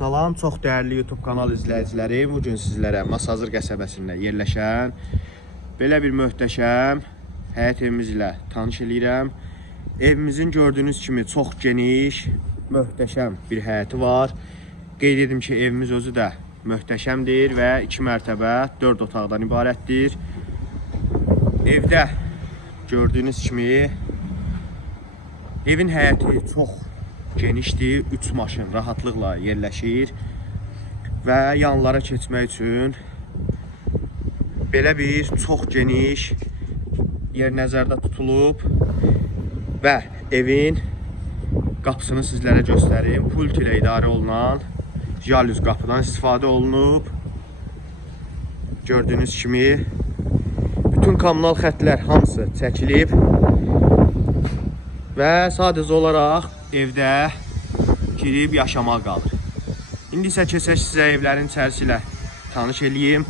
Salam, çox dəyərli YouTube kanal izləyiciləri. Bu gün sizlərə Masazır qəsəbəsində yerləşən belə bir möhtəşəm həyət evimiz ilə tanış eləyirəm. Evimizin gördüyünüz kimi çox geniş, möhtəşəm bir həyəti var. Qeyd edim ki, evimiz özü də möhtəşəmdir və 2 mərtəbə, 4 otaqdan ibarətdir. Evdə gördüyünüz kimi evin həyəti çox genişdir. 3 maşın rahatlıqla yerləşir və yanlara keçmək üçün belə bir çox geniş yer nəzərdə tutulub və evin qapısını sizlərə göstərim. Pult ilə idarə olunan jalüz qapıdan istifadə olunub. Gördüyünüz kimi bütün kommunal xəttlər hamısı çəkilib və sadəcə olaraq evdə girib yaşamaq qalır. İndi isə keçək sizə evlərin içərisi ilə tanış eləyim.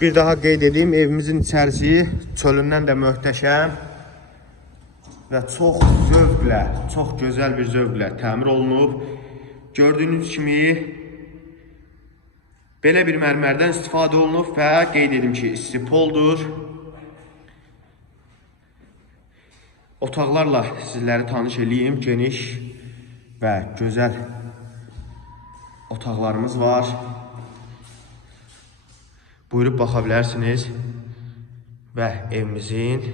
Bir daha qeyd edeyim, evimizin içərisi çölündən də möhtəşəm və çox zövqlə, çox gözəl bir zövqlə təmir olunub. Gördüyünüz kimi belə bir mərmərdən istifadə olunub və qeyd edim ki, istipoldur. Otaqlarla sizləri tanış eləyim. Geniş və gözəl otaqlarımız var. Buyurub baxa bilərsiniz. Və evimizin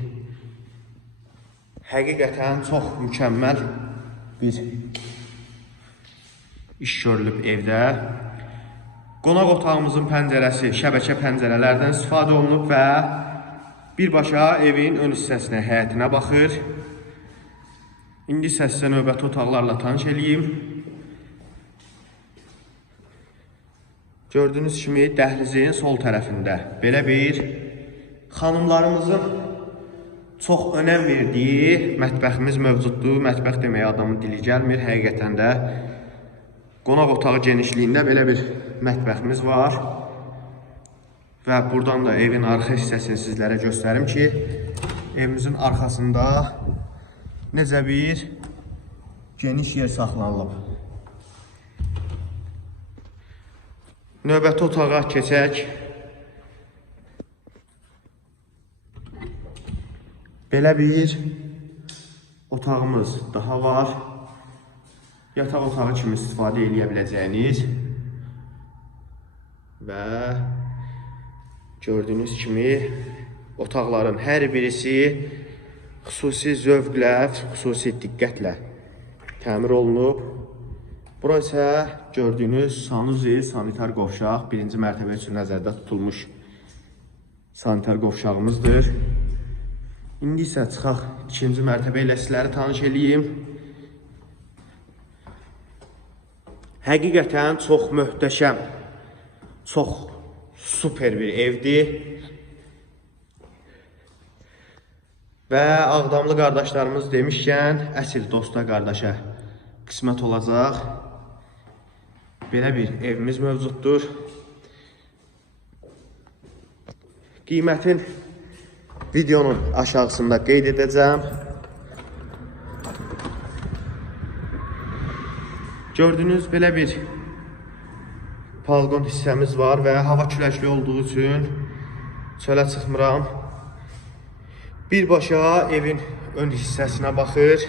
həqiqətən çox mükəmməl bir iş görülüb evdə. Qonaq otağımızın pəncərəsi şəbəkə pəncərələrdən istifadə olunub və birbaşa evin ön hissəsinə, həyətinə baxır. İndi isə sizə növbəti otaqlarla tanış eləyim. Gördüyünüz kimi dəhlizin sol tərəfində belə bir xanımlarımızın çox önəm verdiyi mətbəximiz mövcuddur. Mətbəx deməyə adamın dili gəlmir. Həqiqətən də qonaq otağı genişliyində belə bir mətbəximiz var. Və buradan da evin arxa hissəsini sizlərə göstərim ki, evimizin arxasında necə bir geniş yer saxlanılıb. Növbəti otağa keçək. Belə bir otağımız daha var. Yataq otağı kimi istifadə edə biləcəyiniz və gördüyünüz kimi otaqların hər birisi xüsusi zövqlə, xüsusi diqqətlə təmir olunub. Bura isə gördüyünüz sanuzi sanitar qovşaq birinci mərtəbə üçün nəzərdə tutulmuş sanitar qovşağımızdır. İndi isə çıxaq ikinci mərtəbə ilə sizləri tanış eləyim. Həqiqətən çox möhtəşəm, çox super bir evdir. Və Ağdamlı qardaşlarımız demişkən, əsl dosta qardaşa qismət olacaq. Belə bir evimiz mövcuddur. Qiymətin videonun aşağısında qeyd edəcəm. Gördüyünüz belə bir balqon hissəmiz var və hava küləkli olduğu üçün çölə çıxmıram. Birbaşa evin ön hissəsinə baxır.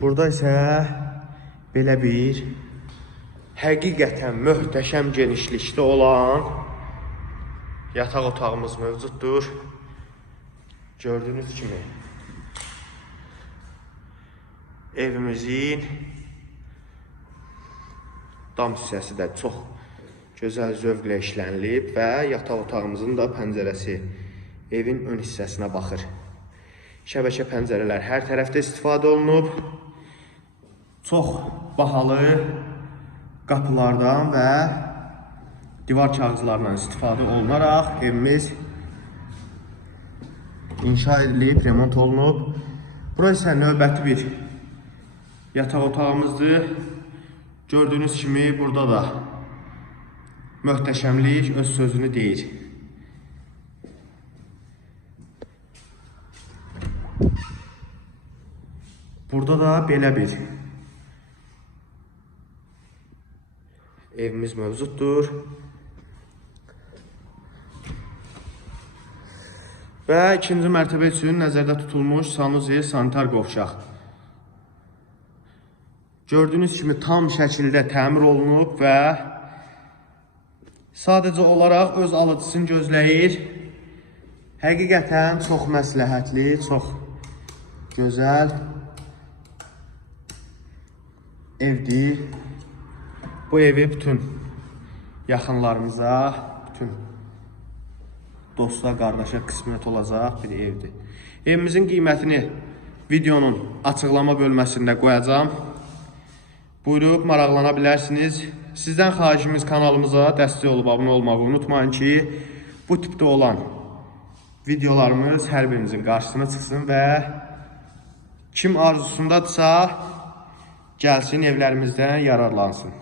Burada isə belə bir həqiqətən möhtəşəm genişlikdə olan yataq otağımız mövcuddur. Gördüyünüz kimi evimizin dam hissəsi də çox gözəl zövqlə işlənilib və yataq otağımızın da pəncərəsi evin ön hissəsinə baxır. Şəbəkə pəncərələr hər tərəfdə istifadə olunub. Çox bahalı qapılardan və divar kağızlarından istifadə olunaraq evimiz inşa edilib, remont olunub. Bura isə növbəti bir yataq otağımızdır. Gördüyünüz kimi burada da möhtəşəmlik öz sözünü deyir. Burada da belə bir evimiz mövcuddur. Və ikinci mərtəbə üçün nəzərdə tutulmuş sanuzi sanitar qovşaq. Gördüyünüz kimi tam şəkildə təmir olunub və sadəcə olaraq öz alıcısını gözləyir. Həqiqətən çox məsləhətli, çox gözəl evdir. Bu evi bütün yaxınlarımıza, bütün dosta, qardaşa qismət olacaq bir evdir. Evimizin qiymətini videonun açıqlama bölməsində qoyacağam. Buyurub maraqlana bilərsiniz. Sizdən xahişimiz kanalımıza dəstək olub abunə olmağı unutmayın ki, bu tipdə olan videolarımız hər birinizin qarşısına çıxsın və kim arzusundadırsa gəlsin evlərimizdən yararlansın.